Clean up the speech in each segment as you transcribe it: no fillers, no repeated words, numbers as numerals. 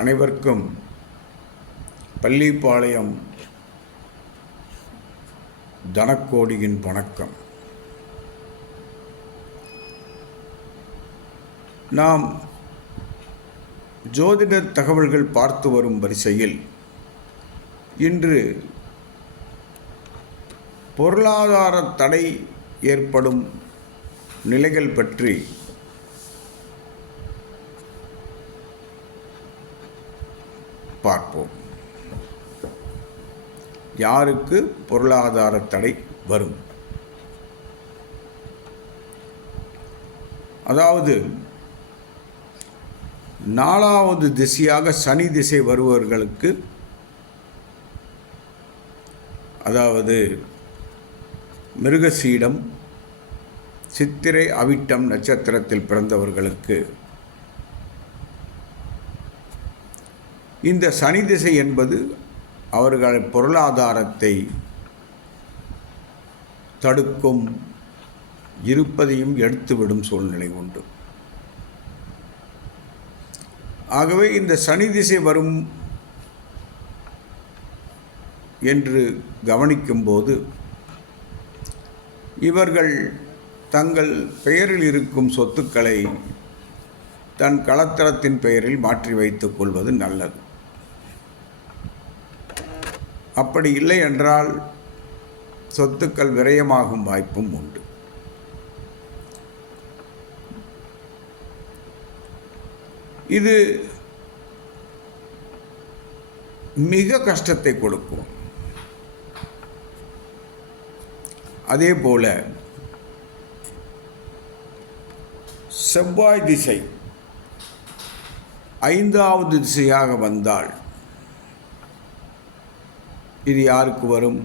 அனைவருக்கும் பள்ளிப்பாளையம் தனக்கோடியின் வணக்கம். நாம் ஜோதிட தகவல்கள் பார்த்து வரும் வரிசையில் இன்று பொருளாதார தடை ஏற்படும் நிலைகள் பற்றி பார்ப்போம். யாருக்கு பொருளாதார தடை வரும்? அதாவது 4வது திசையாக சனி திசை வருபவர்களுக்கு, அதாவது மிருகசீடம், சித்திரை, அவிட்டம் நட்சத்திரத்தில் பிறந்தவர்களுக்கு இந்த சனி திசை என்பது அவர்கள் பொருளாதாரத்தை தடுக்கும், இருப்பதையும் எடுத்துவிடும் சூழ்நிலை உண்டு. ஆகவே இந்த சனி திசை வரும் என்று கவனிக்கும்போது இவர்கள் தங்கள் பெயரில் இருக்கும் சொத்துக்களை தன் களத்திரத்தின் பெயரில் மாற்றி வைத்துக் கொள்வது நல்லது. அப்படி இல்லை என்றால் சொத்துக்கள் விரயமாகும் வாய்ப்பும் உண்டு. இது மிக கஷ்டத்தை கொடுக்கும். அதே போல செவ்வாய் திசை 5வது திசையாக வந்தால் இது யாருக்கு வரும்?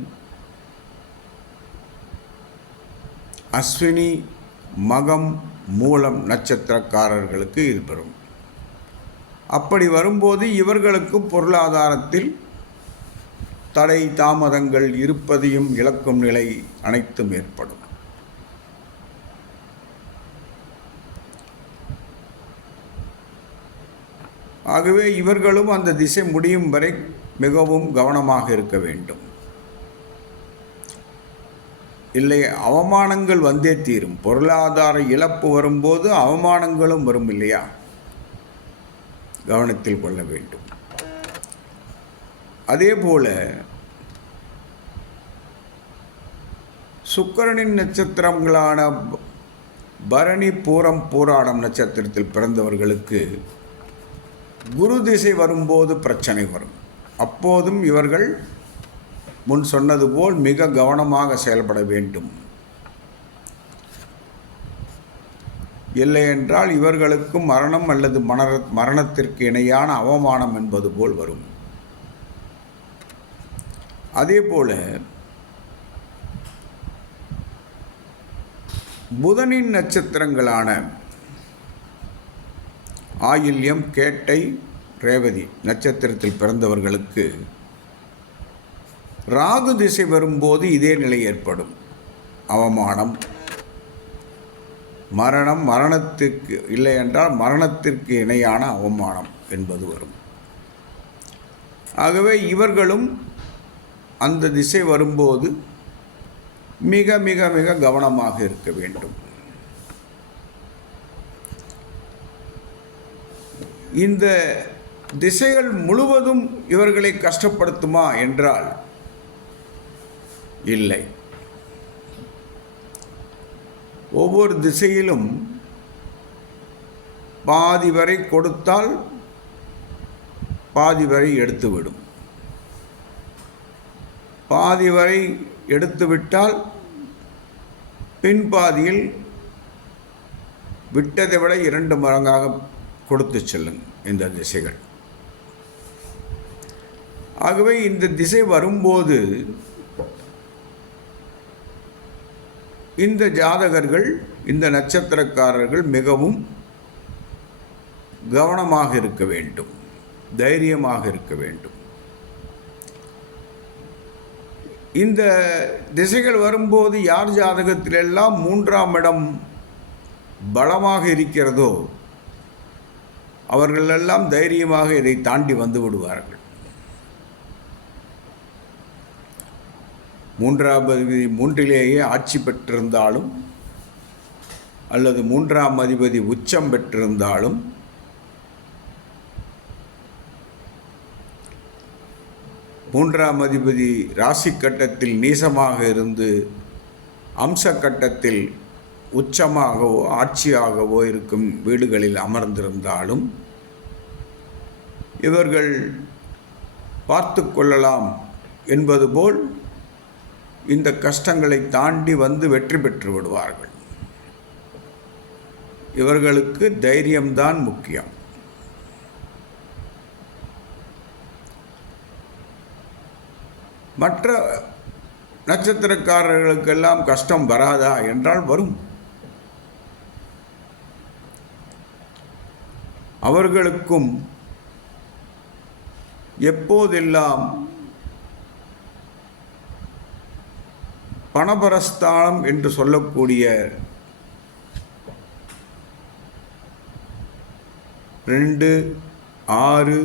அஸ்வினி, மகம், மூலம் நட்சத்திரக்காரர்களுக்கு இது வரும். அப்படி வரும்போது இவர்களுக்கும் பொருளாதாரத்தில் தடை, தாமதங்கள், இருப்பதையும் இழக்கும் நிலை அனைத்தும் ஏற்படும். ஆகவே இவர்களும் அந்த திசை முடியும் வரை மிகவும் கவனமாக இருக்க வேண்டும். இல்லை, அவமானங்கள் வந்தே தீரும். பொருளாதார இழப்பு வரும்போது அவமானங்களும் வரும் இல்லையா? கவனத்தில் கொள்ள வேண்டும். அதே போல சுக்கிரனின் நட்சத்திரங்களான பரணி, பூரம், பூராடம் நட்சத்திரத்தில் பிறந்தவர்களுக்கு குரு திசை வரும்போது பிரச்சனை வரும். அப்போதும் இவர்கள் முன் சொன்னது போல் மிக கவனமாக செயல்பட வேண்டும். இல்லை என்றால் இவர்களுக்கும் மரணம் அல்லது மரணத்திற்கு இணையான அவமானம் என்பது போல் வரும். அதே போல புதனின் நட்சத்திரங்களான ஆயில்யம், கேட்டை, ரேவதி நட்சத்திரத்தில் பிறந்தவர்களுக்கு ராகு திசை வரும்போது இதே நிலை ஏற்படும். அவமானம், மரணம், மரணத்திற்கு இல்லை என்றால் மரணத்திற்கு இணையான அவமானம் என்பது வரும். ஆகவே இவர்களும் அந்த திசை வரும்போது மிக மிக மிக கவனமாக இருக்க வேண்டும். இந்த திசைகள் முழுவதும் இவர்களை கஷ்டப்படுத்துமா என்றால் இல்லை. ஒவ்வொரு திசையிலும் பாதி வரை கொடுத்தால் பாதி வரை எடுத்துவிடும். பாதி வரை எடுத்துவிட்டால் பின்பாதியில் விட்டதை விட 2 மடங்காக கொடுத்து செல்லும் இந்த திசைகள். ஆகவே இந்த திசை வரும்போது இந்த ஜாதகர்கள், இந்த நட்சத்திரக்காரர்கள் மிகவும் கவனமாக இருக்க வேண்டும், தைரியமாக இருக்க வேண்டும். இந்த திசைகள் வரும்போது யார் ஜாதகத்திலெல்லாம் 3ஆம் இடம் பலமாக இருக்கிறதோ அவர்களெல்லாம் தைரியமாக இதை தாண்டி வந்து விடுவார்கள். மூன்றாம் அதிபதி மூன்றிலேயே ஆட்சி பெற்றிருந்தாலும் அல்லது மூன்றாம் அதிபதி உச்சம் பெற்றிருந்தாலும் மூன்றாம் அதிபதி ராசி கட்டத்தில் நீசமாக இருந்து அம்ச கட்டத்தில் உச்சமாகவோ ஆட்சியாகவோ இருக்கும் வீடுகளில் அமர்ந்திருந்தாலும் இவர்கள் பார்த்து கொள்ளலாம் என்பது போல் இந்த கஷ்டங்களை தாண்டி வந்து வெற்றி பெற்று விடுவார்கள். இவர்களுக்கு தைரியம்தான் முக்கியம். மற்ற நட்சத்திரக்காரர்களுக்கெல்லாம் கஷ்டம் வராதா என்றால் வரும். அவர்களுக்கும் எப்போதெல்லாம் பணபரஸ்தானம் என்று சொல்லக்கூடிய 2, 6,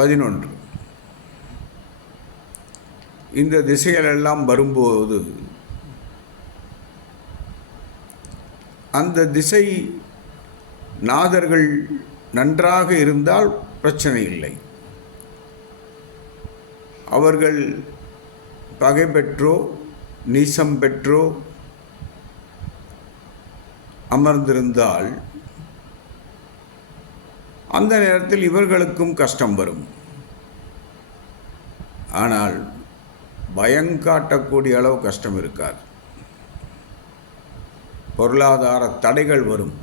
11 இந்த திசைகளெல்லாம் வரும்போது அந்த திசை நாதர்கள் நன்றாக இருந்தால் பிரச்சனை இல்லை. அவர்கள் பகை பெற்றோ நீசம் பெற்றோ அமர்ந்திருந்தால் அந்த நேரத்தில் இவர்களுக்கும் கஷ்டம் வரும். ஆனால் பயங்காட்டக்கூடிய அளவு கஷ்டம் இருக்காது. பொருளாதார தடைகள் வரும்,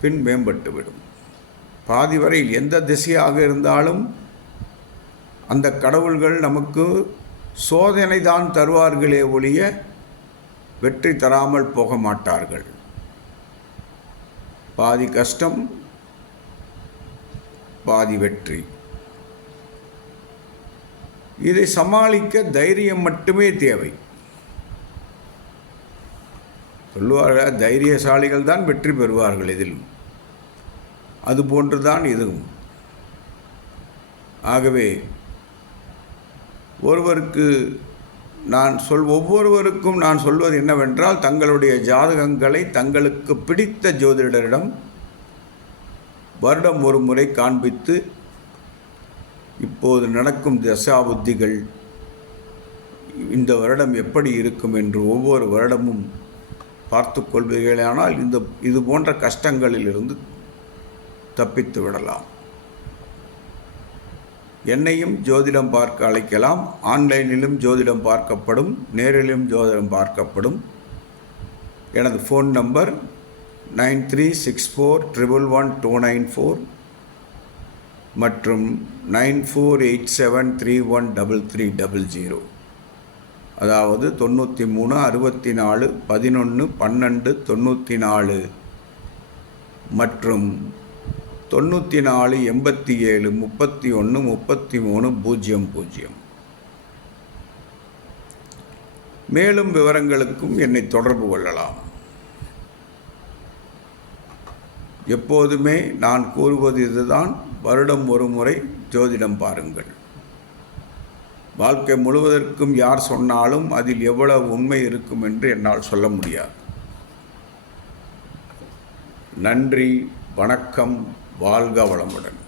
பின் மேம்பட்டுவிடும். பாதி வரையில் எந்த திசையாக இருந்தாலும் அந்த கடவுள்கள் நமக்கு சோதனை தான் தருவார்களே ஒழிய வெற்றி தராமல் போக மாட்டார்கள். பாதி கஷ்டம் பாதி வெற்றி. இதை சமாளிக்க தைரியம் மட்டுமே தேவை. சொல்லுவார்கள், தைரியசாலிகள் தான் வெற்றி பெறுவார்கள் எதிலும். அதுபோன்றுதான் இதுவும். ஆகவே ஒவ்வொருவருக்கும் நான் சொல்வது என்னவென்றால், தங்களுடைய ஜாதகங்களை தங்களுக்கு பிடித்த ஜோதிடரிடம் வருடம் ஒரு முறை காண்பித்து இப்போது நடக்கும் தசாபுத்திகள் இந்த வருடம் எப்படி இருக்கும் என்று ஒவ்வொரு வருடமும் பார்த்து கொள்வீர்களானால் இது போன்ற கஷ்டங்களிலிருந்து தப்பித்து விடலாம். என்னையும் ஜோதிடம் பார்க்க அழைக்கலாம். ஆன்லைனிலும் ஜோதிடம் பார்க்கப்படும், நேரிலும் ஜோதிடம் பார்க்கப்படும். எனது ஃபோன் நம்பர் 9364111294 மற்றும் 9487313300, அதாவது 93 64 11 12 94 மற்றும் 94 87 31 33 00. மேலும் விவரங்களுக்கும் என்னை தொடர்பு கொள்ளலாம். எப்போதுமே நான் கூறுவது இதுதான், வருடம் ஒரு முறை ஜோதிடம் பாருங்கள். வாழ்க்கை முழுவதற்கும் யார் சொன்னாலும் அதில் எவ்வளவு உண்மை இருக்கும் என்று என்னால் சொல்ல முடியாது. நன்றி, வணக்கம், வாழ்க வளமுடன்.